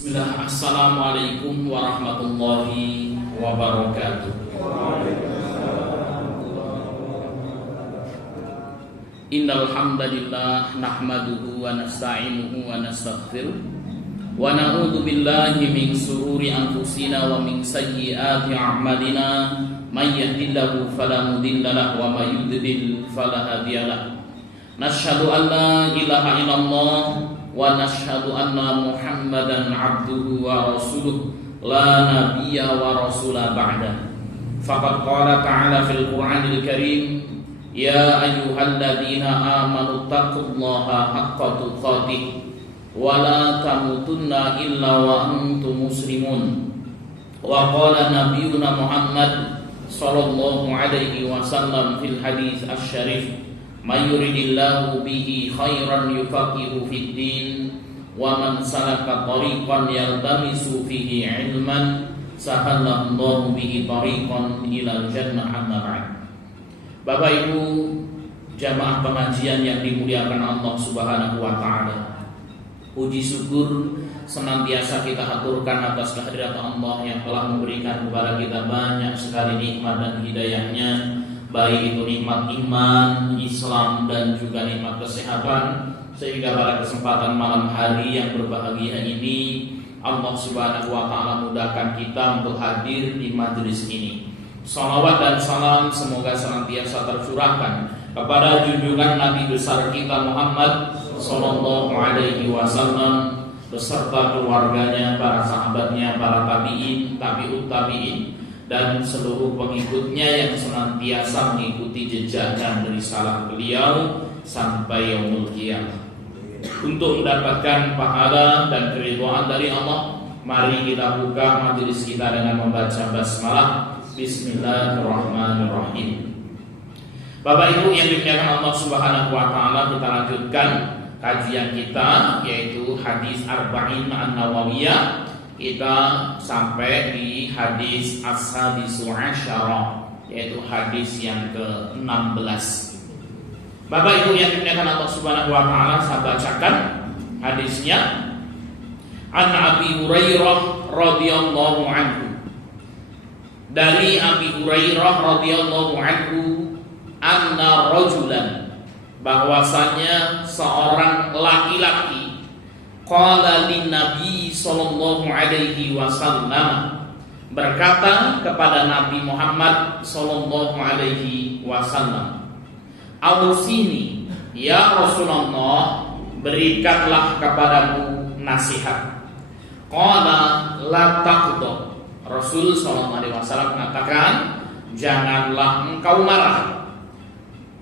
Bismillah, Assalamualaikum warahmatullahi wabarakatuh. Innal hamdalillah nahmaduhu wa nasta'inuhu wa nastaghfiruh wa na'udzu billahi min shururi anfusina wa min sayyiati a'malina may yahdihillahu fala mudilla lahu wa may yudlil fala hadiya lahu. Nashhadu an la ilaha illallah wa nashhadu anna Muhammadan abduhu wa rasuluh la nabiyya wa rasula ba'da. Faqad qala ta'ala fil Qur'anil Karim, ya ayyuhalladzina amanu taqullaha haqqa tuqatih wa la tamutunna illa wa antum muslimun. Wa qala nabiyyuna Muhammad sallallahu alaihi wasallam fil hadits asy-syarif, may yuridillahu bihi khairan yufaqihu fid din wa man salaka tariqan yaltamisu fihi ilman sahalallahu bihi tariqan ilal jannah. Amma ba'd. Bapak Ibu jamaah pengajian yang dimuliakan Allah Subhanahu wa taala, puji syukur senantiasa kita haturkan atas kehadirat Allah yang telah memberikan kepada kita banyak sekali nikmat dan hidayahnya, baik itu nikmat iman, Islam, dan juga nikmat kesehatan, sehingga pada kesempatan malam hari yang berbahagia ini Allah Subhanahu wa taala mudahkan kita untuk hadir di majelis ini. Salawat dan salam semoga senantiasa tercurahkan kepada junjungan Nabi besar kita Muhammad sallallahu alaihi wasallam beserta keluarganya, para sahabatnya, para tabi'in, tabi'ut tabi'in, dan seluruh pengikutnya yang senantiasa mengikuti jejaknya dari salah beliau sampai yaumul qiyamah. Untuk mendapatkan pahala dan keridhaan dari Allah, mari kita buka majelis kita dengan membaca basmalah. Bismillahirrahmanirrahim. Bapak Ibu yang dimuliakan Allah Subhanahu wa taala, kita lanjutkan kajian kita yaitu hadis Arba'in An-Nawawiyah. Kita sampai di hadis as-sadisu asyara, yaitu hadis yang ke-16. Bapak Ibu yang dimuliakan Allah Subhanahu wa taala, saya bacakan hadisnya. An Abi Hurairah radhiyallahu anhu. Dari Abi Hurairah radhiyallahu anhu, anna rajulan, bahwasanya seorang laki-laki, qala lin Nabi sallallahu alaihi wasallam, berkata kepada Nabi Muhammad sallallahu alaihi wasallam, ausini ya Rasulullah, berikanlah kepadamu nasihat. Qala la taqdu. Rasul sallallahu alaihi wasallam mengatakan, janganlah engkau marah.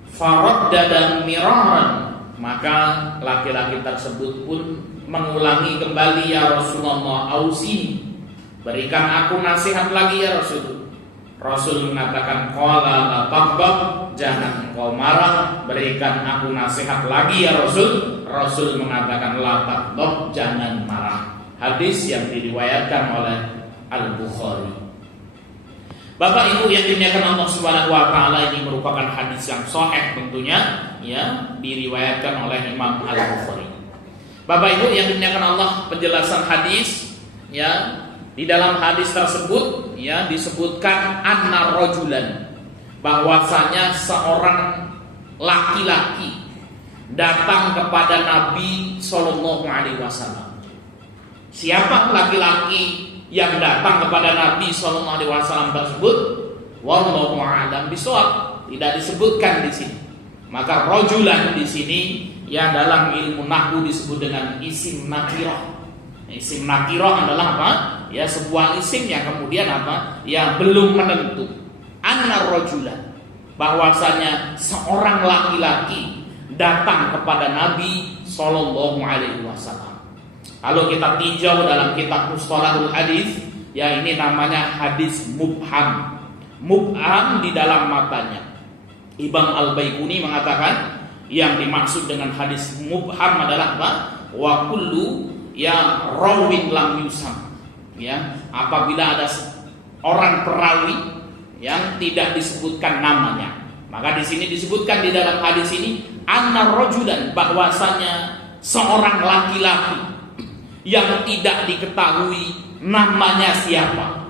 Faraddadan miraran, maka laki-laki tersebut pun mengulangi kembali, ya Rasulullah, ausini, berikan aku nasihat lagi ya Rasul. Rasul mengatakan, qala la taghdab, jangan engkau marah, berikan aku nasihat lagi ya Rasul. Rasul mengatakan, la taghdab, jangan marah. Hadis yang diriwayatkan oleh Al-Bukhari. Bapak Ibu yang dimuliakan Allah Subhanahu wa taala, ini merupakan hadis yang sahih tentunya, ya, diriwayatkan oleh Imam Al-Bukhari. Bapak Ibu yang dimuliakan Allah, penjelasan hadis, ya, di dalam hadis tersebut, ya, disebutkan anna rajulan, bahwasanya seorang laki-laki datang kepada Nabi sallallahu alaihi wasallam. Siapa laki-laki yang datang kepada Nabi sallallahu alaihi wasallam tersebut? Wallahu a'lam bishawab, tidak disebutkan di sini. Maka rajulan di sini yang dalam ilmu nahwu disebut dengan isim nakirah. Isim nakirah adalah apa? Ya, sebuah isim yang kemudian apa? Ya, belum menentu. Anna rajulan, bahwasanya seorang laki-laki datang kepada Nabi sallallahu alaihi wasallam. Kalau kita tinjau dalam kitab Mustalahul Hadis, ya, ini namanya hadis mubham. Mubham di dalam matanya. Imam Al-Baiquni mengatakan yang dimaksud dengan hadis mubham adalah apa? Wa kullu ya rawin lam yusam. Ya, apabila ada orang perawi yang tidak disebutkan namanya. Maka di sini disebutkan di dalam hadis ini anna rajulan, bahwasanya seorang laki-laki yang tidak diketahui namanya siapa.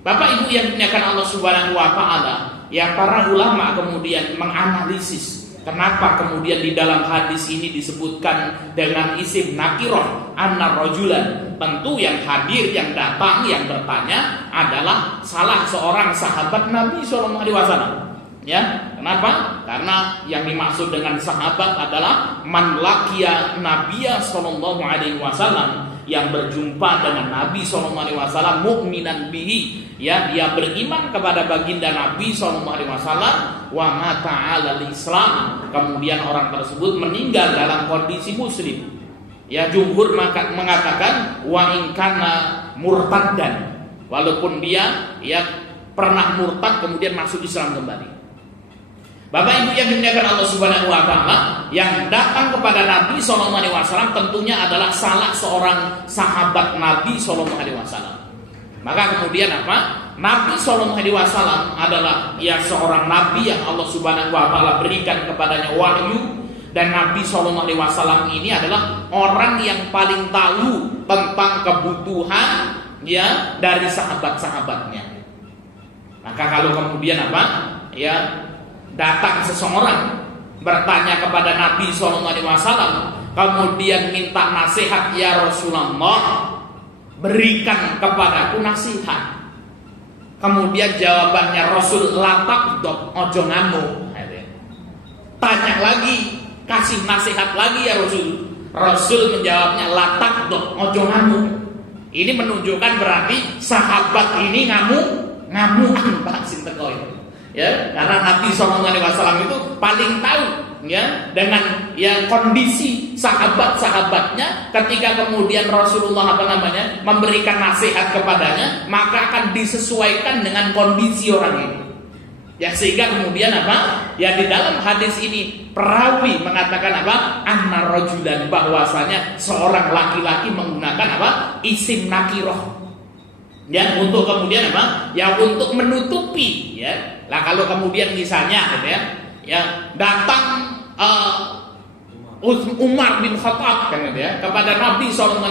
Bapak Ibu yang dimuliakan Allah Subhanahu wa taala, ya para ulama kemudian menganalisis kenapa kemudian di dalam hadis ini disebutkan dengan isim nakirah anna rajulan. Tentu yang hadir, yang datang, yang bertanya adalah salah seorang sahabat Nabi SAW. Ya, kenapa? Karena yang dimaksud dengan sahabat adalah man laqiya Nabiyya sallallahu alaihi wasallam, yang berjumpa dengan Nabi sallallahu alaihi wasallam mukminan bihi, ya dia beriman kepada baginda Nabi sallallahu alaihi wasallam, wa mata 'alal Islam, kemudian orang tersebut meninggal dalam kondisi muslim. Ya, jumhur mengatakan wa in kana murtaddan, walaupun dia ya pernah murtad kemudian masuk Islam kembali. Bapak Ibu yang dimuliakan Allah Subhanahu wa taala, yang datang kepada Nabi sallallahu alaihi wasallam tentunya adalah salah seorang sahabat Nabi sallallahu alaihi wasallam. Maka kemudian apa? Nabi sallallahu alaihi wasallam adalah ya seorang nabi yang Allah Subhanahu wa taala berikan kepadanya wahyu, dan Nabi sallallahu alaihi wasallam ini adalah orang yang paling tahu tentang kebutuhan ya dari sahabat-sahabatnya. Maka kalau kemudian apa? Ya datang seseorang bertanya kepada Nabi SAW, kemudian minta nasihat, ya Rasulullah, berikan kepadaku nasihat. Kemudian jawabannya Rasul, latak dok ojo ngamuk. Tanya lagi, kasih nasihat lagi ya Rasul. Rasul menjawabnya latak dok ojo ngamuk. Ini menunjukkan berarti sahabat ini ngamukan Pak Sintekoy. Ya, karena Nabi SAW itu paling tahu ya dengan ya kondisi sahabat-sahabatnya. Ketika kemudian Rasulullah memberikan nasihat kepadanya, maka akan disesuaikan dengan kondisi orang ini. Ya, sehingga kemudian apa? Ya di dalam hadis ini perawi mengatakan apa? Anna rajulan, bahwasanya seorang laki-laki menggunakan apa? Isim nakirah. Ya, untuk kemudian apa? Ya untuk menutupi ya. Lah kalau kemudian misalnya gitu ya datang Umar bin Khattab kan gitu ya kepada Nabi SAW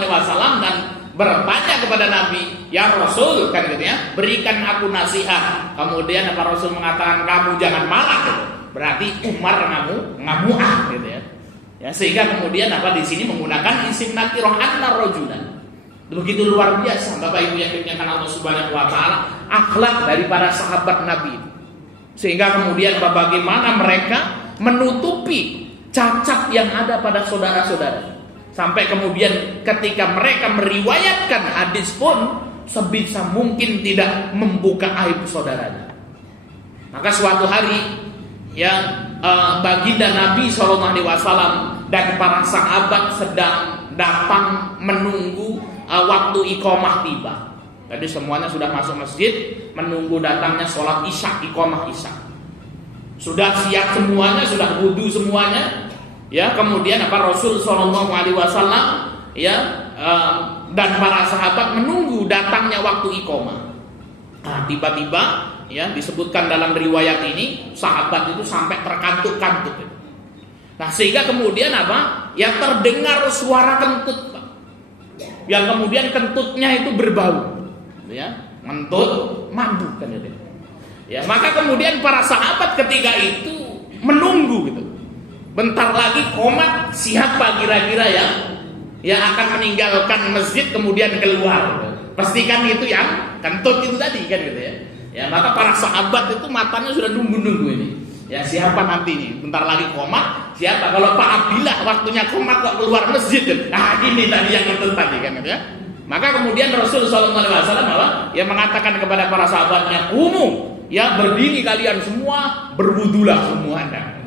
dan bertanya kepada Nabi, ya Rasul kan gitu ya, berikan aku nasihat. Kemudian apa Rasul mengatakan kamu jangan marah gitu. Berarti Umar ngamuk gitu ya. Ya sehingga kemudian apa di sini menggunakan isim nakirah anna rajulan. Begitu luar biasa Bapak Ibu yang dimuliakan Allah Subhanahu wa taala akhlak dari para sahabat Nabi. Sehingga kemudian bagaimana mereka menutupi cacat yang ada pada saudara-saudara. Sampai kemudian ketika mereka meriwayatkan hadis pun sebisa mungkin tidak membuka aib saudaranya. Maka suatu hari ya baginda Nabi SAW dan para sahabat sedang datang menunggu waktu iqamah tiba. Jadi semuanya sudah masuk masjid menunggu datangnya sholat isya, iqamah isya. Sudah siap semuanya, sudah wudu semuanya. Ya, kemudian apa Rasul sallallahu alaihi wasallam ya dan para sahabat menunggu datangnya waktu iqamah. Nah, tiba-tiba ya disebutkan dalam riwayat ini sahabat itu sampai terkantuk-kantuk. Nah, sehingga kemudian apa? Ya terdengar suara kentut, Pak. Yang kemudian kentutnya itu berbau. Ya, kentut mambu kan itu. Ya, maka kemudian para sahabat ketika itu menunggu gitu. Bentar lagi qomat, siapa kira-kira yang akan meninggalkan masjid kemudian keluar. Pastikan itu yang kentut itu tadi kan gitu ya. Ya, maka para sahabat itu matanya sudah nunggu-nunggu ini. Ya, siapa nanti nih? Bentar lagi qomat, siapa? Kalau Pak Abdillah waktunya qomat kok keluar masjid. Nah, ini tadi yang kentut tadi kan gitu ya. Maka kemudian Rasul SAW yang mengatakan kepada para sahabatnya, ya berdiri kalian semua, berwudulah semuanya.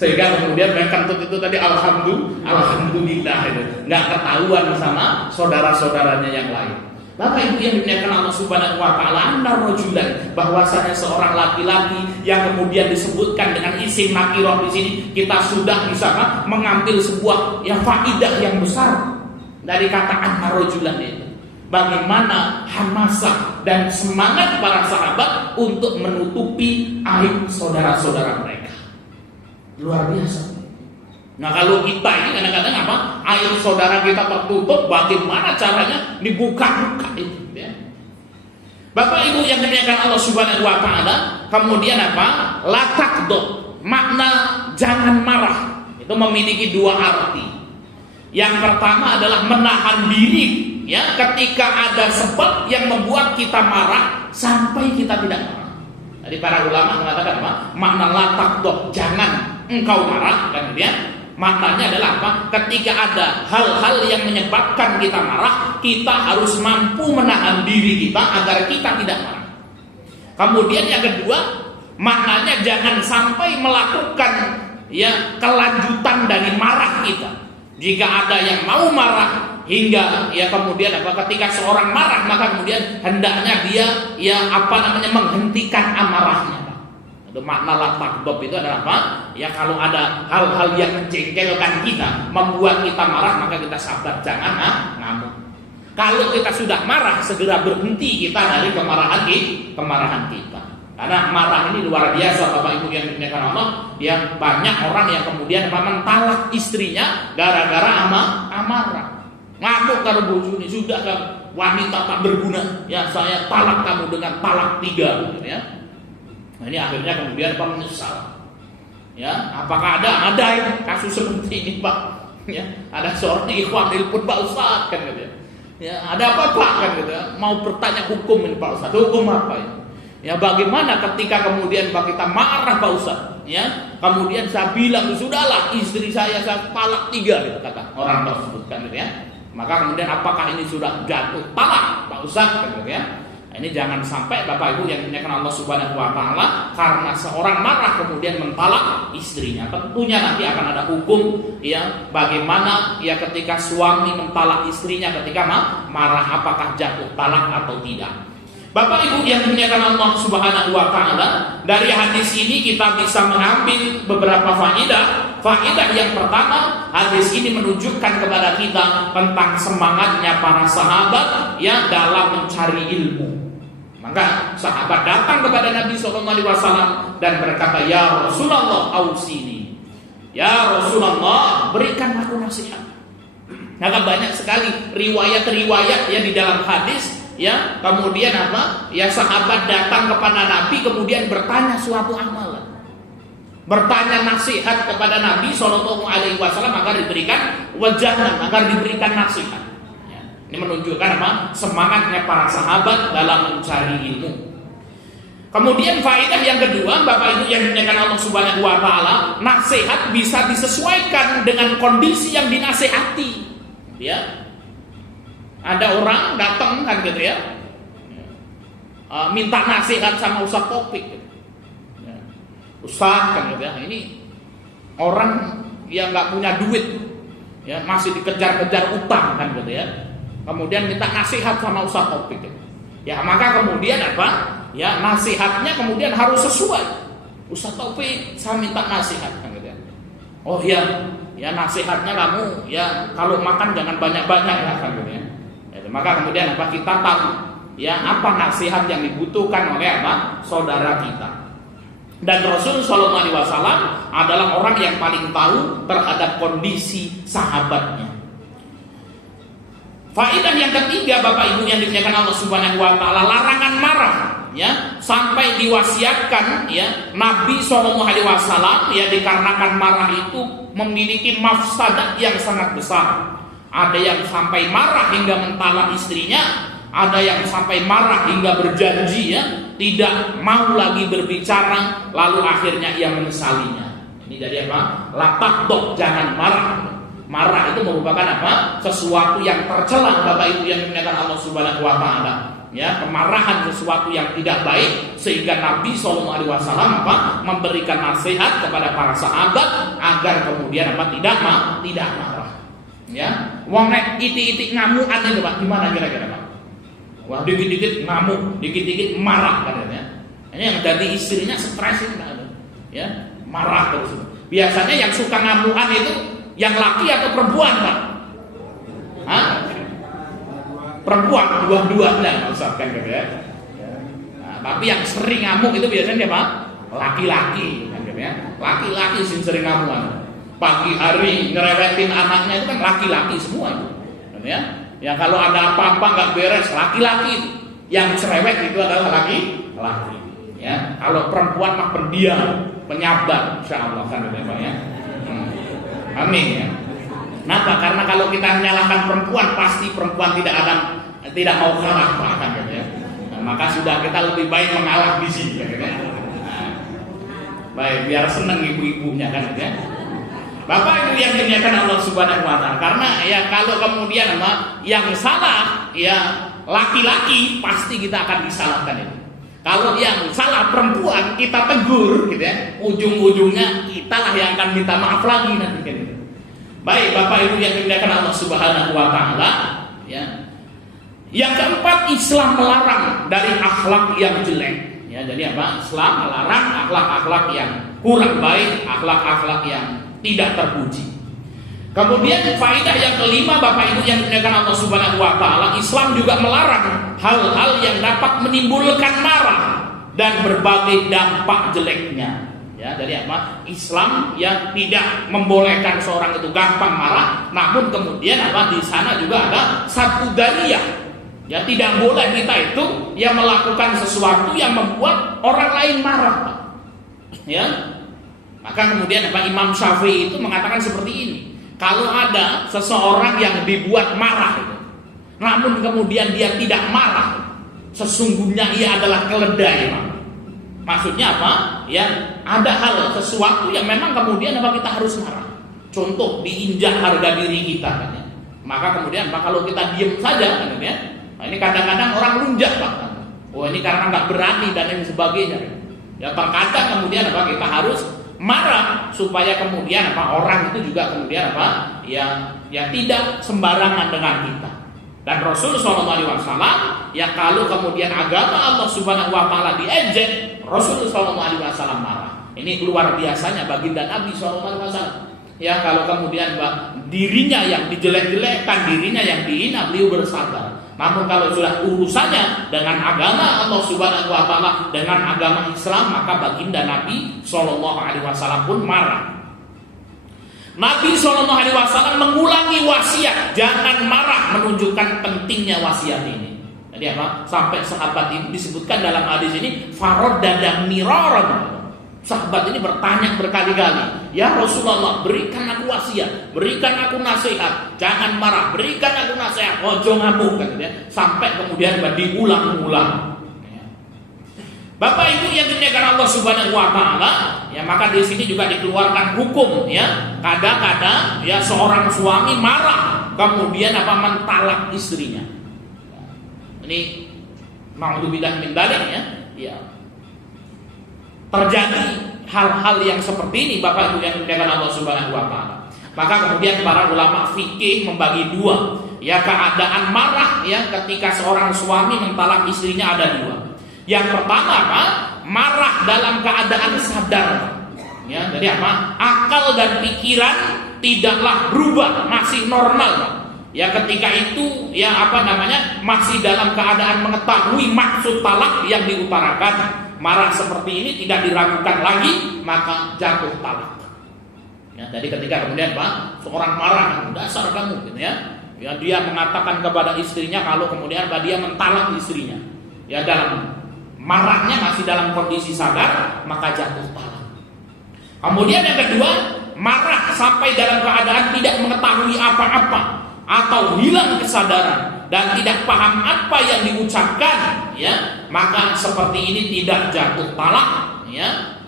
Sehingga kemudian kentut itu tadi alhamdulillah itu nggak ketahuan sama saudara-saudaranya yang lain. Bapak Ibu yang dimuliakan Allah Subhanahu wa taala, anna rajulan, bahwasanya seorang laki-laki yang kemudian disebutkan dengan isim nakirah di sini, kita sudah bisa mengambil sebuah faidah yang besar dari kata anna rajulan itu. Bagaimana hamasah dan semangat para sahabat untuk menutupi aib saudara-saudara mereka. Luar biasa. Nah kalau kita ini kadang-kadang apa? Air saudara kita tertutup, bagaimana caranya dibuka-buka itu ya. Bapak Ibu yang dimuliakan Allah Subhanahu wa taala, kemudian apa? La taqdab, makna jangan marah. Itu memiliki dua arti. Yang pertama adalah menahan diri ya ketika ada sebab yang membuat kita marah sampai kita tidak marah. Jadi para ulama mengatakan apa? Makna la taqdab, jangan engkau marah, kemudian maknanya adalah apa? Ketika ada hal-hal yang menyebabkan kita marah, kita harus mampu menahan diri kita agar kita tidak marah. Kemudian yang kedua, maknanya jangan sampai melakukan ya kelanjutan dari marah kita. Jika ada yang mau marah hingga ya kemudian apa? Ketika seorang marah maka kemudian hendaknya dia ya menghentikan amarahnya. Itu makna la taqdab itu adalah apa? Ya kalau ada hal-hal yang menjengkelkan kita, membuat kita marah, maka kita sabar, jangan ngamuk. Kalau kita sudah marah, segera berhenti kita dari kemarahan kita. Karena marah ini luar biasa, Bapak Ibu yang dimuliakan Allah. Yang banyak orang yang kemudian mentalak istrinya gara-gara amarah. Ngamuk kalau bojone, sudah kan wanita tak berguna. Ya saya talak kamu dengan talak 3 gitu ya. Nah, ini akhirnya kemudian Pak menyesal. Ya, apakah ada kasus seperti ini, Pak? Ya, ada seorang ikhwan telepon Pak Ustaz kan gitu ya. Ya, ada apa Pak kan gitu ya. Mau bertanya hukum ini Pak Ustaz. Hukum apa ya? Ya, bagaimana ketika kemudian Pak kita marah Pak Ustaz? Ya, kemudian saya bilang sudahlah istri saya talak 3 gitu kata orang tersebut kan gitu ya. Maka kemudian apakah ini sudah jatuh talak Pak Ustaz kan gitu ya? Ini jangan sampai Bapak Ibu yang dimuliakan Allah Subhanahu wa taala karena seorang marah kemudian mentalak istrinya. Tentunya nanti akan ada hukum ya bagaimana ya ketika suami mentalak istrinya ketika marah, apakah jatuh talak atau tidak. Bapak Ibu yang dimuliakan Allah Subhanahu wa taala, dari hadis ini kita bisa mengambil beberapa faedah. Faedah yang pertama, hadis ini menunjukkan kepada kita tentang semangatnya para sahabat yang dalam mencari ilmu. Maka sahabat datang kepada Nabi SAW dan berkata, ya Rasulullah ausini, ya Rasulullah berikan aku nasihat. Maka banyak sekali riwayat-riwayat ya di dalam hadis ya. Kemudian apa? Ya sahabat datang kepada Nabi kemudian bertanya suatu amalan, bertanya nasihat kepada Nabi SAW agar diberikan wajahnya, agar diberikan nasihat. Ini menunjukkan apa? Semangatnya para sahabat dalam mencari ilmu. Kemudian faedah yang kedua, Bapak Ibu yang dimuliakan Allah Subhanahu wa taala, nasihat bisa disesuaikan dengan kondisi yang dinasihati. Ya. Ada orang datang kan gitu ya. Minta nasihat sama Ustaz Topik. Ya. Ustaz kan gitu ya. Ini orang yang enggak punya duit. Ya, masih dikejar-kejar utang kan gitu ya. Kemudian minta nasihat sama Ustaz Topik. Ya maka kemudian apa? Ya nasihatnya kemudian harus sesuai. Ustaz Topik, saya minta nasihat kan gitu ya. Oh ya, ya nasihatnya kamu ya kalau makan jangan banyak-banyak ya kan gitu ya. Maka kemudian apa kita tahu ya apa nasihat yang dibutuhkan oleh apa? Saudara kita. Dan Rasul Shallallahu Alaihi Wasallam adalah orang yang paling tahu terhadap kondisi sahabatnya. Faedah yang ketiga, Bapak Ibu yang dimuliakan Allah Subhanahu wa taala, larangan marah ya sampai diwasiatkan ya Nabi Shallallahu Alaihi Wasallam ya dikarenakan marah itu memiliki mafsadat yang sangat besar. Ada yang sampai marah hingga mentalak istrinya, ada yang sampai marah hingga berjanji ya tidak mau lagi berbicara, lalu akhirnya ia menyesalinya. Ini dari apa? La taqdab, jangan marah. Marah itu merupakan apa? Sesuatu yang tercela, Bapak Ibu yang dimuliakan Allah Subhanahu wa taala. Ya, kemarahan sesuatu yang tidak baik sehingga Nabi SAW apa? Memberikan nasihat kepada para sahabat agar kemudian apa? Tidak marah. Ya, wong nek itik-itik ngamukan itu Pak, gimana kira-kira Pak? Wah, dikit-dikit ngamuk, dikit-dikit marah katanya. Ini yang jadi istrinya stres ini Pak. Ya, marah terus. Biasanya yang suka ngamukan itu yang laki atau perempuan Pak? Hah? Perempuan, dua-duanya Ustaz kan gitu ya. Nah, tapi yang sering ngamuk itu biasanya Pak? Laki-laki kan gitu ya. Laki-laki sing sering ngamukan. pagi hari ngerewetin anaknya itu kan laki-laki semua itu, ya. Ya kalau ada apa-apa nggak beres, laki-laki itu. Yang cerewet itu adalah laki-laki. Ya, kalau perempuan mah pendiam, penyabar, insya Allah kan ya. Amin ya. Kenapa? Karena kalau kita menyalahkan perempuan, pasti perempuan tidak mau kalah kan gitu ya. Nah, maka sudah kita lebih baik mengalah di sini gitu ya. Nah, baik, biar seneng ibu-ibunya kan gitu ya. Bapak Ibu yang dimuliakan Allah Subhanahu wa taala. Karena ya kalau kemudian yang salah ya laki-laki, pasti kita akan disalahkan itu. Kalau yang salah perempuan, kita tegur gitu ya. Ujung-ujungnya kitalah yang akan minta maaf lagi nanti gitu. Baik, Bapak Ibu yang dimuliakan Allah Subhanahu wa taala, ya. Yang keempat, Islam melarang dari akhlak yang jelek. Ya, jadi apa? Islam melarang akhlak-akhlak yang kurang baik, akhlak-akhlak yang tidak terpuji. Kemudian faedah yang kelima, Bapak Ibu yang dimuliakan Allah Subhanahu wa taala, Islam juga melarang hal-hal yang dapat menimbulkan marah dan berbagai dampak jeleknya. Ya, jadi apa? Islam yang tidak membolehkan seorang itu gampang marah, namun kemudian apa? Di sana juga ada satu dariyah. Ya, tidak boleh kita itu yang melakukan sesuatu yang membuat orang lain marah. Ya. Maka kemudian apa? Imam Syafi'i itu mengatakan seperti ini. Kalau ada seseorang yang dibuat marah, namun kemudian dia tidak marah, sesungguhnya ia adalah keledai. Maksudnya apa? Ya, ada hal sesuatu yang memang kemudian apa kita harus marah. Contoh, diinjak harga diri kita, kan, ya. Maka kemudian apa kalau kita diam saja, kan, ya. Nah, ini kadang-kadang orang lunjak, Pak. Oh, ini karena nggak berani dan lain sebagainya. Ya, terkadang kemudian apa kita harus marah supaya kemudian apa orang itu juga kemudian apa ya tidak sembarangan dengan kita. Dan Rasulullah SAW ya kalau kemudian agama Allah Subhanahu wa taala diejek, Rasulullah SAW marah. Ini luar biasanya baginda Nabi SAW. Ya kalau kemudian dirinya yang dijelek-jelekkan, dirinya yang dihina, beliau bersabar. Namun kalau sudah urusannya dengan agama Allah Subhanahu wa taala, dengan agama Islam, maka baginda Nabi SAW pun marah. Nabi SAW mengulangi wasiat, jangan marah, menunjukkan pentingnya wasiat ini. Jadi apa? Sampai sahabat itu disebutkan dalam hadis ini faradda dan miraran. Sahabat ini bertanya berkali-kali, ya Rasulullah, berikan aku wasiat, berikan aku nasihat, jangan marah, berikan aku nasihat, ojo ngamuk, kan, ya. Sampai kemudian diulang-ulang. Bapak Ibu yang dimuliakan Allah Subhanahu wa taala, ya maka di sini juga dikeluarkan hukum, ya. Kadang-kadang ya seorang suami marah, kemudian apa mentalak istrinya. Ini naudzubillah min dzalik, ya. Ya. Terjadi hal-hal yang seperti ini, Bapak Ibu yang dimuliakan Allah Subhanahu wa taala. Maka kemudian para ulama fikih membagi dua, ya keadaan marah ya ketika seorang suami mentalak istrinya ada dua. Yang pertama apa? Marah dalam keadaan sadar. Ya, jadi apa? Akal dan pikiran tidaklah berubah, masih normal. Ya ketika itu ya apa namanya? Masih dalam keadaan mengetahui maksud talak yang diutarakan. Marah seperti ini tidak diragukan lagi, maka jatuh talak. Ya, jadi ketika kemudian Pak, seorang marah, dasar kamu, gitu ya. Ya dia mengatakan kepada istrinya kalau kemudian dia mentalak istrinya. Ya dalam marahnya masih dalam kondisi sadar, maka jatuh talak. Kemudian yang kedua, marah sampai dalam keadaan tidak mengetahui apa-apa atau hilang kesadaran dan tidak paham apa yang diucapkan, ya maka seperti ini tidak jatuh talak, ya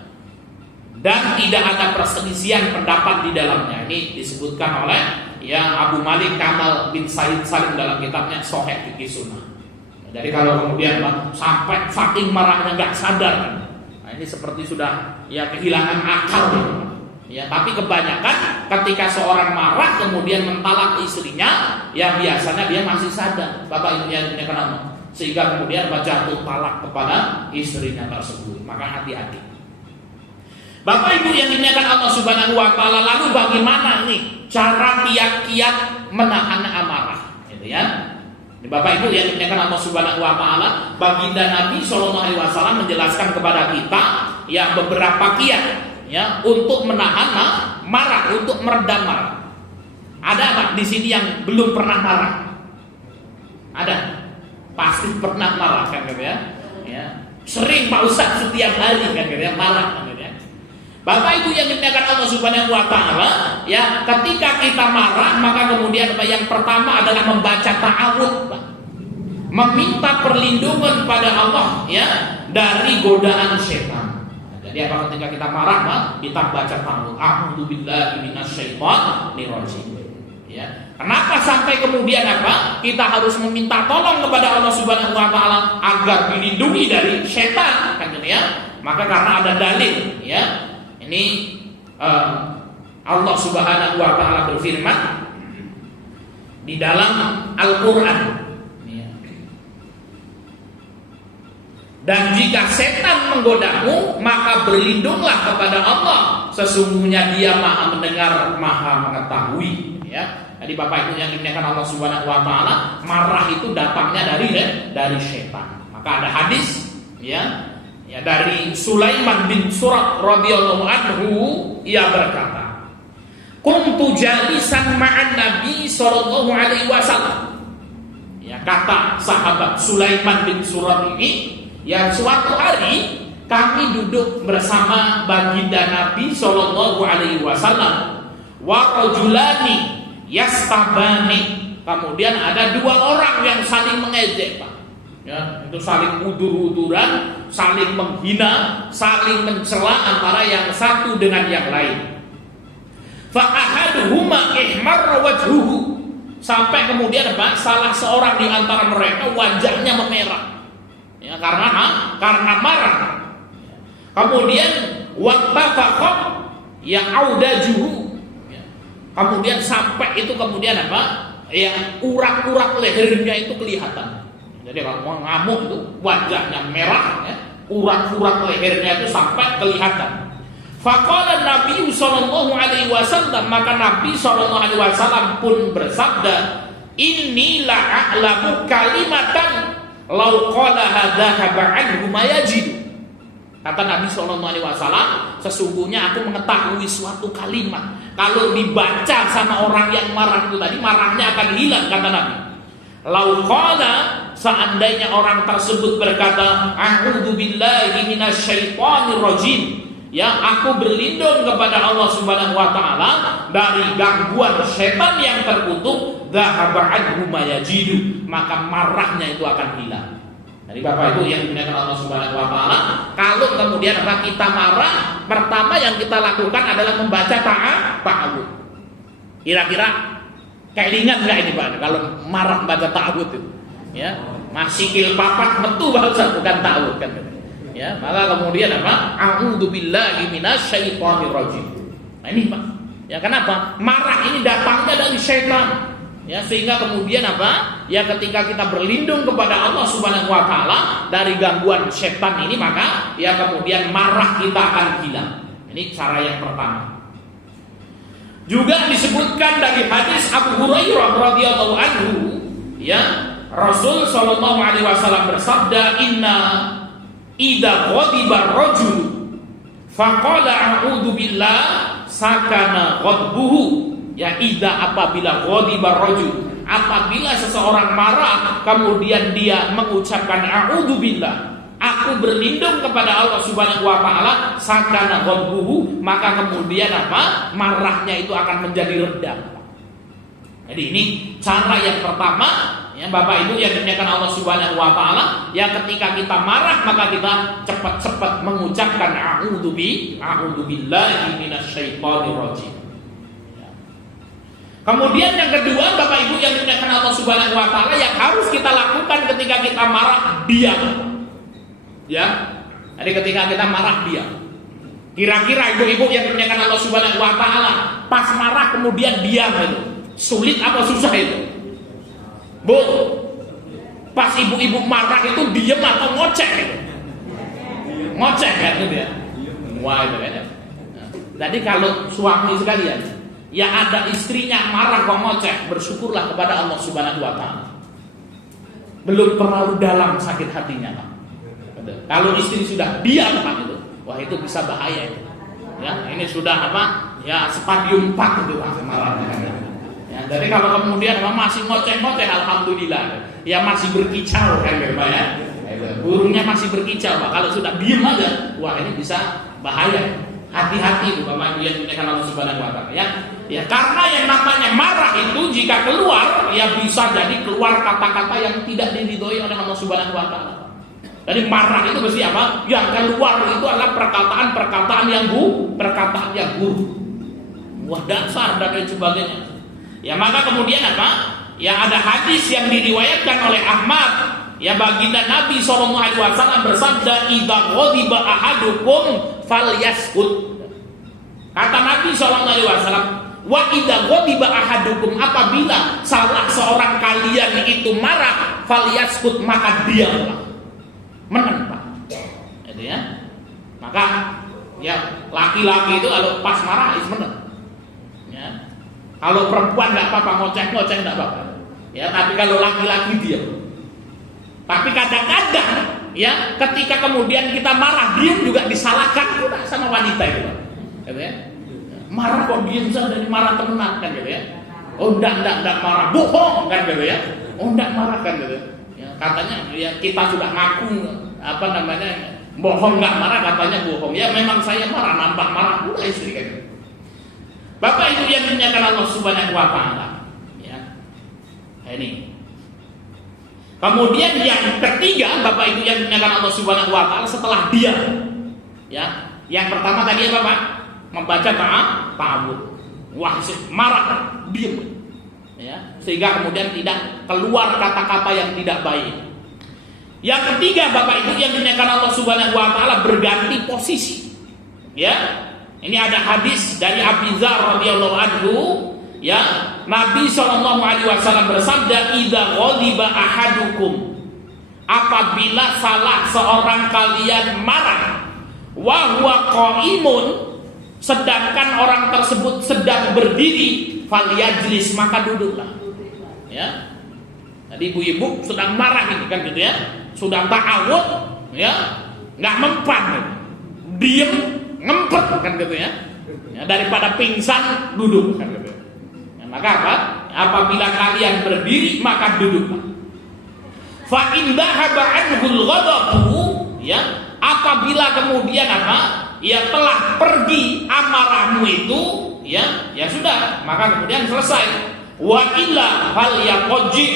dan tidak ada perselisihan pendapat di dalamnya. Ini disebutkan oleh ya Abu Malik Kamal bin Said Salim dalam kitabnya Sahih Fiqh Sunnah. Jadi kalau kemudian sampai saking marahnya nggak sadar, nah ini seperti sudah ya kehilangan akal. Ya, tapi kebanyakan ketika seorang marah kemudian mentalak istrinya, ya biasanya dia masih sadar, Bapak Ibu yang dimuliakan Allah, sehingga kemudian jatuh talak kepada istrinya tersebut. Maka hati-hati. Bapak Ibu yang dimuliakan Allah Subhanahu wa taala, lalu bagaimana nih cara kiat-kiat menahan amarah, gitu ya? Bapak Ibu yang dimuliakan Allah Subhanahu wa taala, baginda Nabi SAW menjelaskan kepada kita ya beberapa kiat. ya untuk menahan marah, untuk meredam marah. Ada apa di sini yang belum pernah marah? Ada? Pasti pernah marah kan gitu ya? Ya. Sering Pak Ustaz setiap hari kan gitu ya, marah kan gitu ya. Bapak Ibu yang dimuliakan Allah Subhanahu wa taala, ya, ketika kita marah maka kemudian yang pertama adalah membaca ta'awudz, meminta perlindungan pada Allah ya dari godaan setan. Jadi apa ketika kita marah, kita baca ta'awudz, a'udzubillahi minasyaitonir rajim. Ya. Kenapa sampai kemudian apa? Kita harus meminta tolong kepada Allah Subhanahu wa taala agar dilindungi dari setan, kan gitu ya? Maka karena ada dalil, ya. Ini Allah Subhanahu wa taala berfirman di dalam Al-Qur'an. Dan jika setan menggodamu, maka berlindunglah kepada Allah. Sesungguhnya Dia Maha mendengar, Maha mengetahui. Ya, jadi Bapak Ibu yang dimuliakan Allah Subhanahu wa taala, marah itu datangnya dari setan. Maka ada hadis, ya dari Sulaiman bin Surat radhiyallahu anhu, ia berkata, "Kuntu jalisan ma'an Nabi sallallahu alaihi wasallam." Ya, kata sahabat Sulaiman bin Surat ini, yang suatu hari kami duduk bersama baginda Nabi Shallallahu Alaihi Wasallam, wa rajulani yastabani. Kemudian ada dua orang yang saling mengejek, Pak. Ya, itu saling udur-uduran, saling menghina, saling mencela antara yang satu dengan yang lain. Fa ahaduhuma ihmarra wajhuhu. Sampai kemudian apa? Salah seorang di antara mereka wajahnya memerah. Ya, karena marah. Kemudian wattafaqat ya audajuhu. Ya. Kemudian sampai itu kemudian apa? Ya, urat-urat lehernya itu kelihatan. Jadi kalau ngamuk itu wajahnya merah, ya, urat-urat lehernya itu sampai kelihatan. Faqala Nabi sallallahu alaihi wasallam, maka Nabi sallallahu alaihi wasallam pun bersabda, "Inni la'alamu kalimatan lau qalaha dhahaba anhu ma yajid." Kata Nabi SAW, sesungguhnya aku mengetahui suatu kalimat, kalau dibaca sama orang yang marah itu tadi, marahnya akan hilang, kata Nabi. Lau qala, seandainya orang tersebut berkata, a'udzubillahi minasyaitonir rajim, ya, aku berlindung kepada Allah Subhanahu wa taala dari gangguan setan yang terkutuk, dhahaba anhu ma yajidu, maka marahnya itu akan hilang. Jadi Bapak Ibu yang dimuliakan Allah Subhanahu wa taala, kalau kemudian kita marah, pertama yang kita lakukan adalah membaca ta'awudz. Kira-kira kelingan enggak ini Pak kalau marah baca ta'awudz itu? Ya, masih kilpapat metu bahasa bukan ta'awudz kan. Ya, maka kemudian apa? A'udzubillahi minasyaitonir rajim. Nah ini Pak. Ya, kenapa? Marah ini datangnya dari setan. Ya, sehingga kemudian apa? Ya, ketika kita berlindung kepada Allah Subhanahu wa taala dari gangguan setan ini, maka ya kemudian marah kita akan hilang. Ini cara yang pertama. Juga disebutkan dari hadis Abu Hurairah radhiyallahu anhu, ya, Rasul sallallahu alaihi wasallam bersabda, "Inna idza ghadiba ar-rajul faqala a'udzu billah sakana ghadbuhu." Ya, idza apabila ghadiba rajul, apabila seseorang marah kemudian dia mengucapkan a'udzubillah, aku berlindung kepada Allah Subhanahu wa taala, sakana ghadbuhu, maka kemudian apa? Marahnya itu akan menjadi reda. Jadi ini cara yang pertama, ya Bapak Ibu yang dimuliakan Allah Subhanahu wa taala, ya ketika kita marah maka kita cepat-cepat mengucapkan a'udzubillahi minasyaitonir rajim. Kemudian yang kedua, Bapak Ibu yang dimuliakan Allah Subhanahu wa taala, yang harus kita lakukan ketika kita marah, diam. Ya. Jadi ketika kita marah, diam. Kira-kira ibu-ibu yang dimuliakan Allah Subhanahu wa taala, pas marah kemudian diam itu, sulit apa susah itu? Bu, pas ibu-ibu marah itu diam atau ngoceh itu? Ngoceh kan gitu ya. Wah, itu kan. Jadi kalau suami sekalian, ya ada istrinya marah kok ngoceh, bersyukurlah kepada Allah Subhanahu wa taala. Belum terlalu dalam sakit hatinya, Pak. Kalau istri sudah diam Pak itu, wah itu bisa bahaya itu. Ya, ini sudah apa? Ya stadium 4 itu Pak marahnya. Ya, jadi kalau kemudian masih ngoceh-ngoceh, alhamdulillah. Ya masih berkicau kan Pak ya. Burungnya masih berkicau Pak. Kalau sudah diem aja, wah ini bisa bahaya. Hati-hati itu Bapak Ibu yang dimuliakan Allah Subhanahu wa taala ya. Ya karena yang namanya marah itu jika keluar ya bisa jadi keluar kata-kata yang tidak diridhoi oleh Allah Subhanahu wa taala. Jadi marah itu mesti apa? Yang keluar itu adalah perkataan yang buruk. Wah dasar dan lain sebagainya. Ya maka kemudian apa? Ya ada hadis yang diriwayatkan oleh Ahmad. Ya baginda Nabi SAW bersabda, "Idza ghadiba ahadukum falyaskut." Kata Nabi SAW, "Wa idza ghadiba ahadukum," apabila salah seorang kalian itu marah, falyaskut, maka diamlah. Menang Pak. Itu ya. Maka ya laki-laki itu kalau pas marah is menang. Ya. Kalau perempuan enggak apa-apa, ngoceh-ngoceh enggak apa-apa. Ya, tapi kalau laki-laki diam. Tapi kadang-kadang ya ketika kemudian kita marah, diam juga disalahkan juga sama wanita itu. Gitu ya. Marah kok diam saja, dari marah temenan kan gitu ya. Oh enggak marah, bohong kan gitu ya. Oh enggak marah kan gitu. Ya, katanya ya kita sudah ngaku apa namanya bohong enggak marah, katanya bohong. Ya memang saya marah, nampak marah pula istri kan. Bapak Ibu yang dimuliakan Allah Subhanahu wa taala. Ya. Ini. Kemudian yang ketiga, Bapak Ibu yang dimuliakan Allah Subhanahu wa taala, setelah dia ya, yang pertama tadi apa Pak? Membaca ta'awudz. Wah, marah, diam. Ya, sehingga kemudian tidak keluar kata-kata yang tidak baik. Yang ketiga, Bapak Ibu yang dimuliakan Allah Subhanahu wa taala, berganti posisi. Ya. Ini ada hadis dari Abi Dzar radhiyallahu anhu. Ya, Nabi SAW bersabda, "Idza ghadiba ahadukum," apabila salah seorang kalian marah, wa huwa qaimun, sedangkan orang tersebut sedang berdiri, falyajlis, maka duduklah. Ya. Jadi ibu-ibu sedang marah ini kan gitu ya, sudah ta'awudz ya, enggak mempan. Diam, ngempet kan gitu ya. Ya daripada pingsan duduk kan gitu. Maka apa? Apabila kalian berdiri maka duduklah. Fa in dhahaba anhul ghadabu, ya, apabila kemudian apa? Ya telah pergi amarahmu itu, ya sudah, maka kemudian selesai. Wa illa fal yaqji,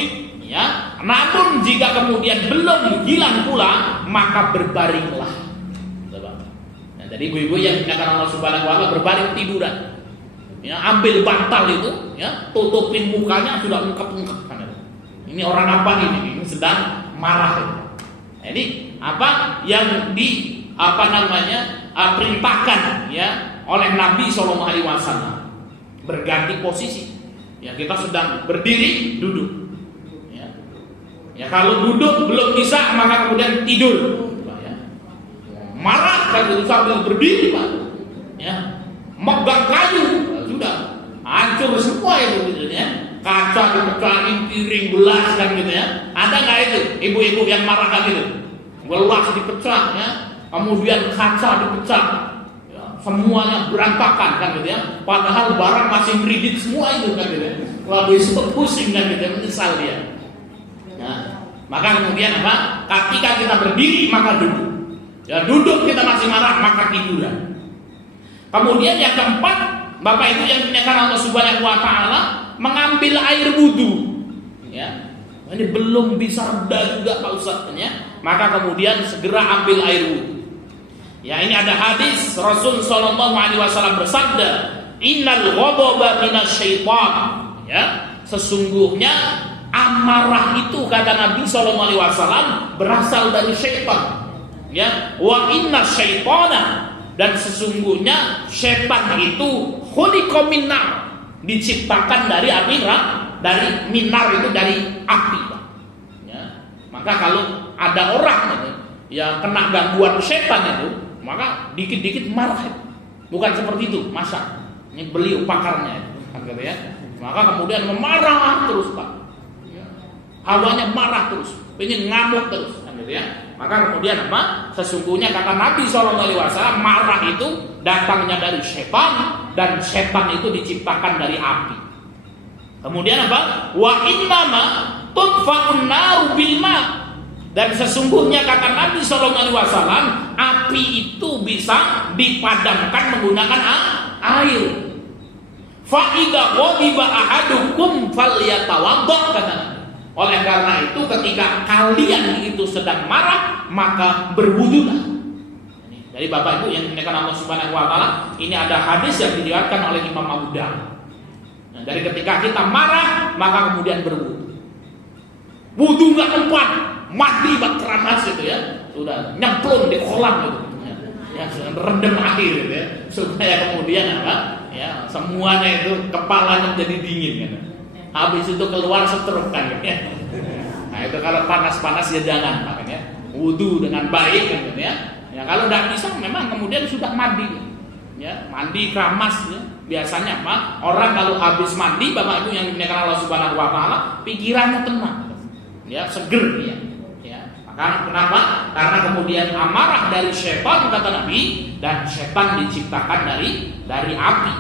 ya. Namun jika kemudian belum hilang pula, maka berbaringlah. Nah, jadi ibu-ibu yang dimuliakan Allah Subhanahu wa taala berbaring tiduran. Ya, ambil bantal itu, ya, tutupin mukanya, sudah ungkep-ungkep kan. Ini orang apa ini? Ini sedang marah. Ini apa yang perintahkan ya oleh Nabi SAW, berganti posisi. Ya, kita sedang berdiri, duduk. Ya kalau duduk belum bisa, maka kemudian tidur. Ya. Marah kan sambil berdiri Pak. Ya, megang kayu. Sudah hancur semua itu gitu ya. Kaca dipecahin, piring gelas kan gitu ya. Ada nggak itu ibu-ibu yang marah kan gitu? Gelas dipecah ya, kemudian kaca dipecah, ya, semuanya berantakan kan gitu ya. Padahal barang masih meridit semua itu kan gitu ya. Lebih pusing kan gitu ya, menyesal dia. Nah, maka kemudian apa? Ketika kita berdiri maka duduk. Ya duduk kita masih marah maka tiduran. Kemudian yang keempat, Bapak Ibu yang dimuliakan Allah Subhanahu wa taala, mengambil air wudu. Ya. Ini belum bisa reda juga Pak Ustaz ya. Maka kemudian segera ambil air wudu. Ya, ini ada hadis Rasul sallallahu alaihi wasallam bersabda, "Innal ghadaba minasyaitan." Ya, sesungguhnya amarah itu kata Nabi sallallahu alaihi wasallam berasal dari syaitan. Ya, wa inna syaitana, dan sesungguhnya setan itu khuliqa min nar, diciptakan dari api, dari minar itu dari api. Ya. Maka kalau ada orang yang kena gangguan setan itu, maka dikit-dikit marah. Bukan seperti itu, masa ini beliau pakarnya itu, ya. Maka kemudian memarah terus Pak. Ya. Hawanya marah terus, pengen ngamuk terus, ya. Maka kemudian apa? Sesungguhnya kata Nabi SAW, marah itu datangnya dari setan dan setan itu diciptakan dari api. Kemudian apa? Wa innama tudfa'un naru bil ma. Dan sesungguhnya kata Nabi sallallahu alaihi wasallam, api itu bisa dipadamkan menggunakan air. Fa idza ghadiba ahadukum falyatawadda kata Nabi. Oleh karena itu ketika kalian itu sedang marah, maka berwudulah. Jadi Bapak Ibu yang dimuliakan Allah Subhanahu wa taala, ini ada hadis yang diriwayatkan oleh Imam Abu Dawud. Nah, dari ketika kita marah, maka kemudian berwudu. Wudu enggak umpan, mandi bak keramas itu ya, sudah nyemplung di kolam gitu. Ya, rendam air gitu ya, supaya kemudian apa? Ya, semuanya itu kepalanya jadi dingin gitu. Habis itu keluar setruk kan gitu ya. Nah, itu kalau panas-panas ya jangan makanya wudu dengan baik gitu ya. Ya kalau tidak bisa memang kemudian sudah mandi. Ya, mandi keramas ya. Biasanya apa? Orang kalau habis mandi Bapak Ibu yang dimuliakan Allah Subhanahu wa taala, pikirannya tenang. Ya, seger dia. Ya. Maka kenapa? Karena kemudian amarah dari setan kata Nabi, dan setan diciptakan dari api.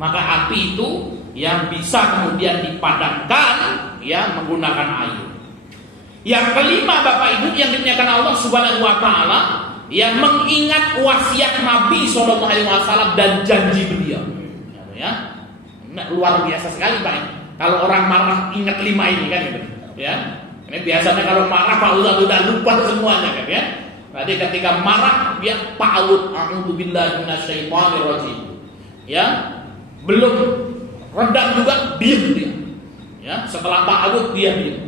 Maka api itu yang bisa kemudian dipadamkan ya menggunakan air. Yang kelima Bapak Ibu yang dimuliakan Allah Subhanahu wa taala, yang mengingat wasiat Nabi sallallahu alaihi wasallam dan janji beliau. Ya. Nah, luar biasa sekali Pak. Kalau orang marah ingat 5 ini kan gitu. Ya. Ini biasanya kalau marah Pak udah lupa semuanya kan ya. Tadi ketika marah dia paut a'udzubillahi minasyaitonirrajim. Ya. Belum redam juga diam dia. Ya, setelah paut dia diam.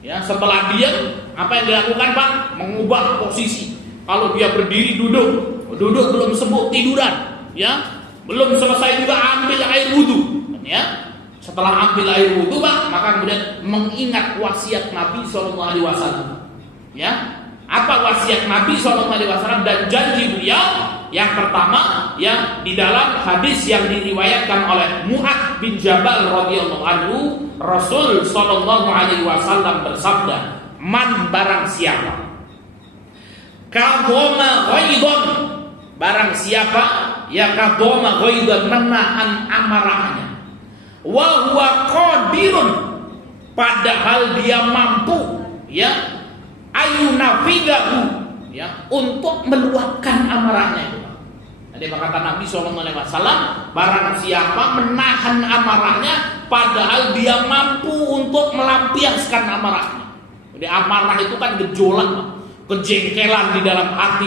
Ya, setelah diam apa yang dilakukan Pak? Mengubah posisi. Kalau dia berdiri duduk belum sembuh tiduran. Ya. Belum selesai juga ambil air wudu. Ya. Setelah ambil air wudu Pak, maka kemudian mengingat wasiat Nabi sallallahu alaihi wasallam. Ya. Apa wasiat Nabi sallallahu alaihi wasallam dan janji beliau? Yang pertama, yang di dalam hadis yang diriwayatkan oleh Mu'adz bin Jabal radhiyallahu anhu, Rasul sallallahu alaihi wasallam bersabda, "Man barang siapa kadoma ghaidon, barang siapa ya kadoma ghaidon menahan amarahnya, wa huwa qadirun, padahal dia mampu ya ayunafidahu ya untuk meluapkan amarahnya itu. Jadi kata Nabi SAW, barang siapa menahan amarahnya padahal dia mampu untuk melampiaskan amarahnya. Jadi amarah itu kan gejolak, kejengkelan di dalam hati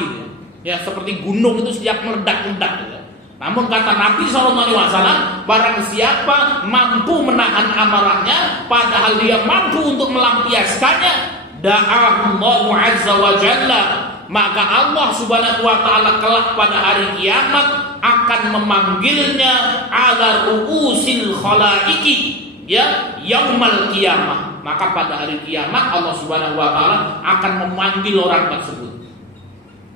ya, seperti gunung itu setiap meledak-ledak ya. Namun kata Nabi SAW, barang siapa mampu menahan amarahnya padahal dia mampu untuk melampiaskannya, da'ahullahu azza wa jalla, maka Allah Subhanahu wa taala kelak pada hari kiamat akan memanggilnya ala ru'usil khalaiqi ya yaumal qiyamah. Maka pada hari kiamat Allah Subhanahu wa taala akan memanggil orang tersebut.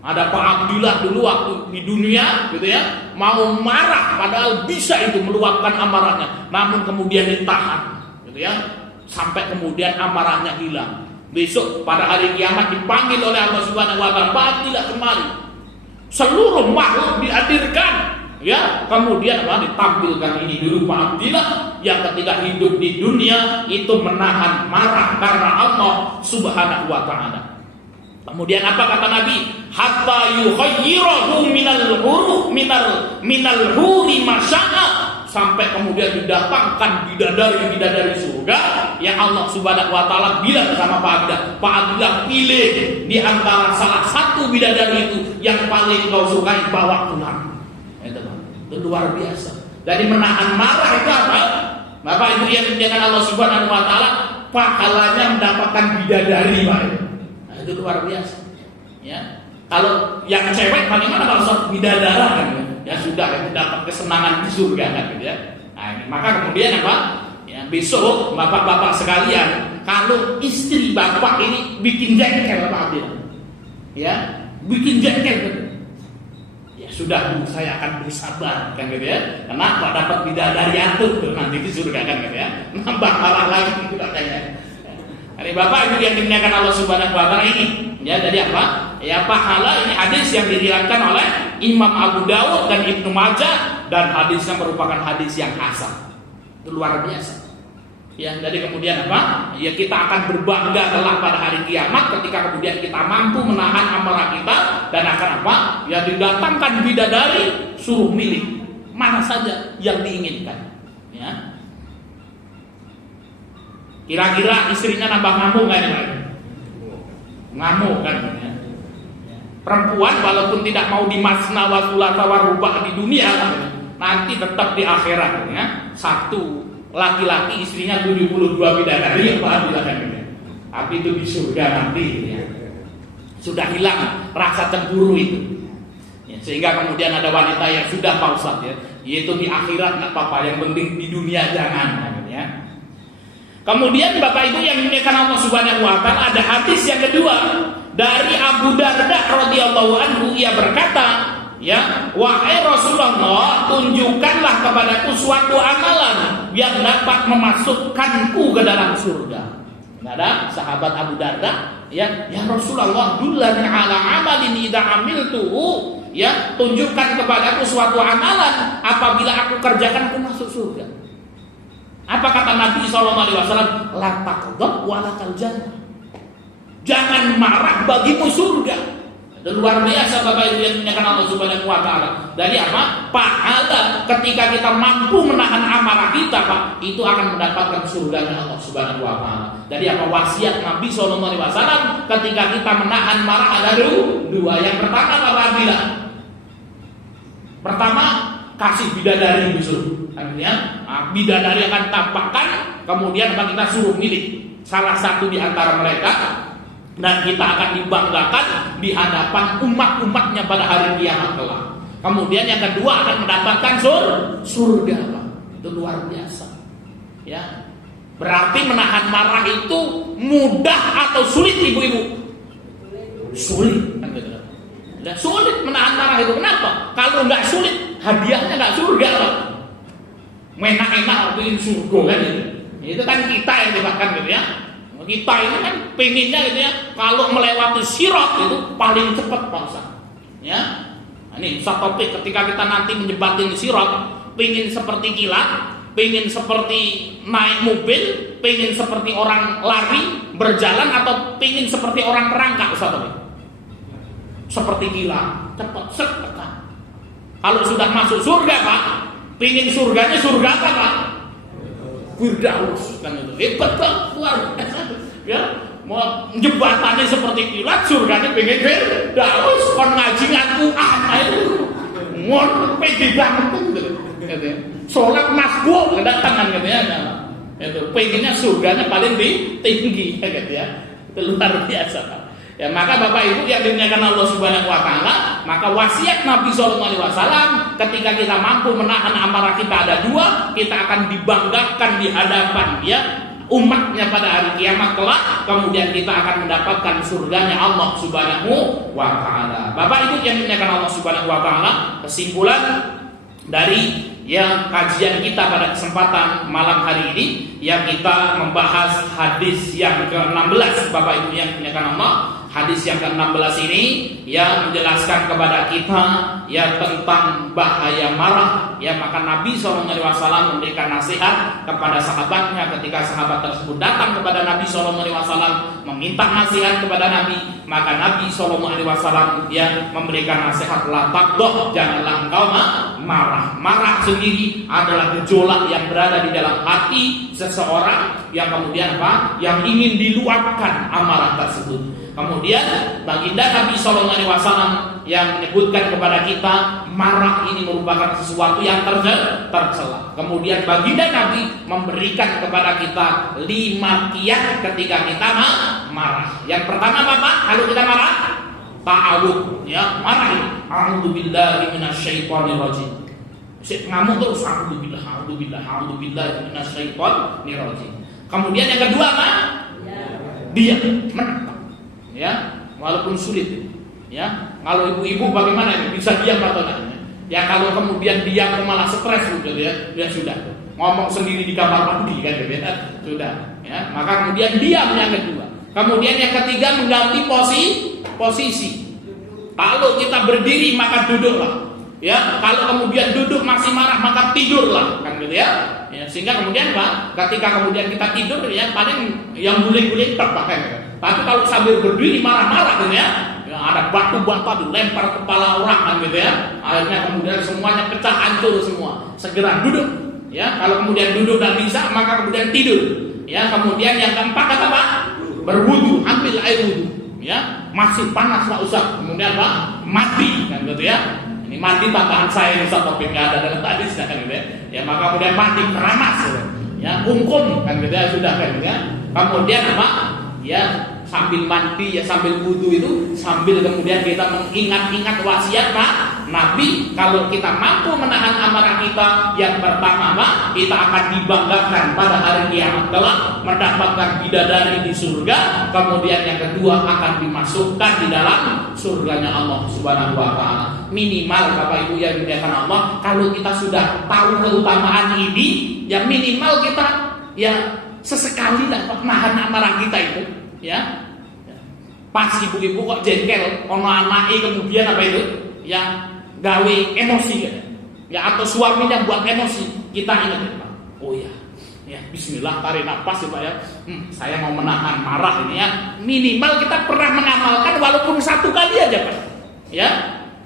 Ada Pak Abdullah dulu waktu di dunia gitu ya, mau marah padahal bisa itu meluapkan amarahnya, namun kemudian ditahan gitu ya, sampai kemudian amarahnya hilang. Besok pada hari kiamat dipanggil oleh Allah Subhanahu wa taala, "Batilah kemari." Seluruh makhluk dihadirkan, ya, kemudian ditampilkan ini dulu Pak Abdillah yang ketika hidup di dunia itu menahan marah karena Allah Subhanahu wa taala. Kemudian apa kata Nabi? Hatta yukhayyirahu minal huri masya'a, sampai kemudian didatangkan bidadari surga yang Allah Subhanahu wa taala bilang sama Pak Abdullah, pilih di antara salah satu bidadari itu yang paling kau sukai, bawa pulang. Itu luar biasa. Jadi menahan marah itu apa? Bapak Ibu yang dimuliakan Allah Subhanahu wa taala, pahalanya mendapatkan bidadari, Pak. Nah, itu luar biasa. Ya. Kalau yang cewek bagaimana kalau soal bidadara kan? Ya sudah, itu dapat kesenangan di surga kan gitu ya. Nah, maka kemudian apa? Ya, besok bapak-bapak sekalian, kalau istri bapak ini bikin jengkel Pak Abdillah, ya, bikin jengkel gitu. Ya sudah, saya akan bersabar kan gitu ya. Kenapa? Dapat bidadari atuh nanti di surga kan gitu ya. Nambah parah lagi gitu katanya. Hari bapak ibu yang dimuliakan Allah Subhanahu wa taala ini, ya, jadi apa? Ya, pahala ini hadis yang diriwayatkan oleh Imam Abu Dawud dan Ibnu Majah, dan hadisnya merupakan hadis yang hasan. Itu luar biasa. Ya, jadi kemudian apa? Ya, kita akan berbangga kelak pada hari kiamat ketika kemudian kita mampu menahan amarah kita, dan akan apa? Ya, didatangkan bidadari suruh milih mana saja yang diinginkan. Ya. Kira-kira istrinya nambah ngamuk nggak nih? Ngamuk kan? Ya. Perempuan walaupun tidak mau dimasna wa thulatha wa ruba' di dunia, nanti tetap di akhirat ya. Satu laki-laki istrinya 72 bidadari, tapi itu di surga nanti ya. Sudah hilang rasa cemburu itu ya, sehingga kemudian ada wanita yang sudah pausat ya, yaitu di akhirat nggak apa-apa, yang penting di dunia jangan ya. Kemudian Bapak Ibu yang dimuliakan Allah Subhanahu wa taala, ada hadis yang kedua dari Abu Darda radhiyallahu anhu, ia berkata, ya, wahai Rasulullah, tunjukkanlah kepadaku suatu amalan yang dapat memasukkanku ke dalam surga. Ada sahabat Abu Darda, ya Rasulullah, dullani ala amalin idza amiltuhu, ya, tunjukkan kepadaku suatu amalan apabila aku kerjakan aku masuk surga. Apa kata Nabi SAW? La taqdab wa lakal jannah. Jangan marah, bagimu surga. Dan luar biasa Bapak Ibu yang dimuliakan Allah Subhanahu wa taala. Dari apa? Pahala ketika kita mampu menahan amarah kita, Pak, itu akan mendapatkan surga Allah Subhanahu wa taala. Dari apa? Wasiat Nabi SAW ketika kita menahan marah ada dua. Yang pertama Bapak bilang, pertama kasih bidadari disuruh. Artinya bidadari akan tampakkan, kemudian kita suruh milih salah satu di antara mereka, dan kita akan dibanggakan di hadapan umat-umatnya pada hari kiamat kelak. Kemudian yang kedua akan mendapatkan surga, Pak. Itu luar biasa. Ya. Berarti menahan marah itu mudah atau sulit, Ibu-ibu? Sulit. Sulit menahan marah itu. Kenapa? Kalau nggak sulit, hadiahnya nggak surga, Pak. Enak-enak ingin surga kan gitu. Itu kan kita yang dibakar gitu ya. Kita ini kan pengennya gitu ya, kalau melewati sirat itu paling cepat Pak Ustaz. Ya. Ini satu topik ketika kita nanti menjebatin sirat, pengen seperti kilat, pengen seperti naik mobil, pengen seperti orang lari berjalan, atau pengen seperti orang merangkak Ustaz topik. Seperti kilat, cepat tekan. Kalau sudah masuk surga Pak, pengen surganya surga apa Pak? Firdaus kan itu. Hebat Pak, luar biasa. Ya, mau jebatannya seperti kilat, surganya pengen Firdaus, kon ngaji ngaku itu. Ngon pede banget gitu. Salat masbuk kedatangan gitu ya. Itu pengennya surganya paling tinggi gitu ya. Itu luar biasa Pak. Ya, maka Bapak Ibu yang dimuliakan Allah Subhanahu wa taala, maka wasiat Nabi SAW ketika kita mampu menahan amarah kita ada dua, kita akan dibanggakan di hadapan ya umatnya pada hari kiamat kelak, kemudian kita akan mendapatkan surganya Allah Subhanahu wa taala. Bapak Ibu yang dimuliakan Allah Subhanahu wa taala, kesimpulan dari yang kajian kita pada kesempatan malam hari ini, yang kita membahas hadis yang ke-16 Bapak Ibu yang dimuliakan Allah. Hadis yang ke-16 ini yang menjelaskan kepada kita ya tentang bahaya marah. Ya, maka Nabi SAW memberikan nasihat kepada sahabatnya ketika sahabat tersebut datang kepada Nabi SAW meminta nasihat kepada Nabi. Maka Nabi SAW ya memberikan nasihat, la taqdha, janganlah engkau marah. Marah sendiri adalah gejolak yang berada di dalam hati seseorang yang kemudian apa? Yang ingin diluapkan amarah tersebut. Kemudian baginda Nabi SAW yang menyebutkan kepada kita marah ini merupakan sesuatu yang tercela. Kemudian baginda Nabi memberikan kepada kita 5 kiat ketika kita marah. Yang pertama Bapak, kalau kita marah, ta'awud, ya, marah ini. A'udzubillahi minasyaitonir rajim. Ngamuk terus, a'udzubillah minasyaitonir rajim. Kemudian yang kedua apa? Dia menang. Ya, walaupun sulit. Ya, kalau ibu-ibu bagaimana ini? Bisa diam atau tidak? Ya, kalau kemudian diam malah stres gitu ya. Ya sudah. Ngomong sendiri di kamar mandi kan gitu ya. Sudah, ya. Maka kemudian diam yang kedua. Kemudian yang ketiga mengganti posisi. Kalau kita berdiri maka duduklah. Ya, kalau kemudian duduk masih marah maka tidurlah, kan gitu ya. Ya, sehingga kemudian Pak, ketika kemudian kita tidur ya paling yang guling-guling terpakai. Tapi kalau sambil berdiri marah-marah gitu ya, ya ada batu-bata dilempar kepala orang kan gitu ya. Akhirnya kemudian semuanya pecah hancur semua. Segera duduk. Ya, kalau kemudian duduk dan bisa maka kemudian tidur. Ya, kemudian yang keempat kata Pak, berwudu, ambil air wudu. Ya, masih panas tak usah. Kemudian Pak, mati kan gitu ya. Ini mati tambahan saya ini satu topik nggak ada dalam hadis kan gitu ya. Ya maka kemudian mati keramas ya, ungkum kan gitu ya, sudah kan gitu ya. Kemudian apa? Ya sambil mandi ya sambil wudu itu sambil kemudian kita mengingat-ingat wasiat Pak Nabi, kalau kita mampu menahan amarah kita, yang pertama Pak, kita akan dibanggakan pada hari kiamat kelak mendapatkan bidadari di surga. Kemudian yang kedua akan dimasukkan di dalam surganya Allah Subhanahu wa taala. Minimal Bapak Ibu yang dimuliakan Allah, kalau kita sudah tahu keutamaan ini, ya minimal kita ya sesekali lah menahan amarah kita itu, ya. Pas ibu-ibu kok jengkel, ono anake kemudian apa itu? Ya gawe emosi ya. Ya atau suaminya buat emosi, kita ingat ya, Pak. Oh ya. Ya, bismillah, tarik nafas ya Pak ya. Saya mau menahan marah ini ya. Minimal kita pernah mengamalkan walaupun satu kali aja Pak. Ya.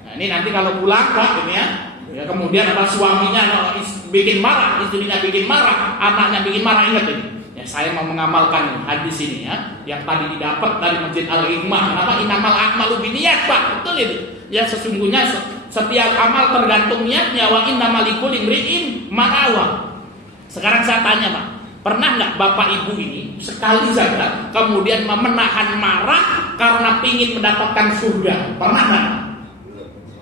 Nah, ini nanti kalau pulang Pak ini ya. Ya kemudian apa suaminya bikin marah, istrinya bikin marah, anaknya bikin marah, ingat ini. Ya, saya mau mengamalkan hadis ini ya, yang tadi didapat dari Masjid Al-Hikmah. Nama inamal a'malu binniyat Pak, betul itu. Ya sesungguhnya setiap amal tergantung niatnya. Wa innamal likulli imri'in ma nawa. Sekarang saya tanya Pak, pernah nggak Bapak Ibu ini sekali saja kemudian menahan marah karena ingin mendapatkan surga? Pernah nggak?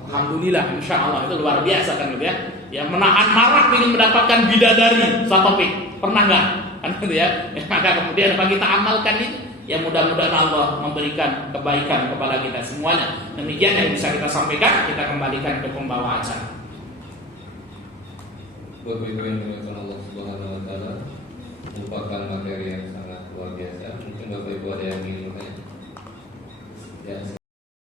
Alhamdulillah, insya Allah itu luar biasa kan gitu ya. Ya menahan marah ingin mendapatkan bidadari, satu topik. Pernah nggak? Kan gitu ya. Maka kemudian apa kita amalkan itu? Ya mudah-mudahan Allah memberikan kebaikan kepada kita semuanya. Demikian yang bisa kita sampaikan. Kita kembalikan ke pembawa acara. Bapak Ibu yang dimuliakan Allah Subhanahu wa taala, merupakan materi yang sangat luar biasa. Mungkin Bapak Ibu ada yang ingin bertanya. Ya,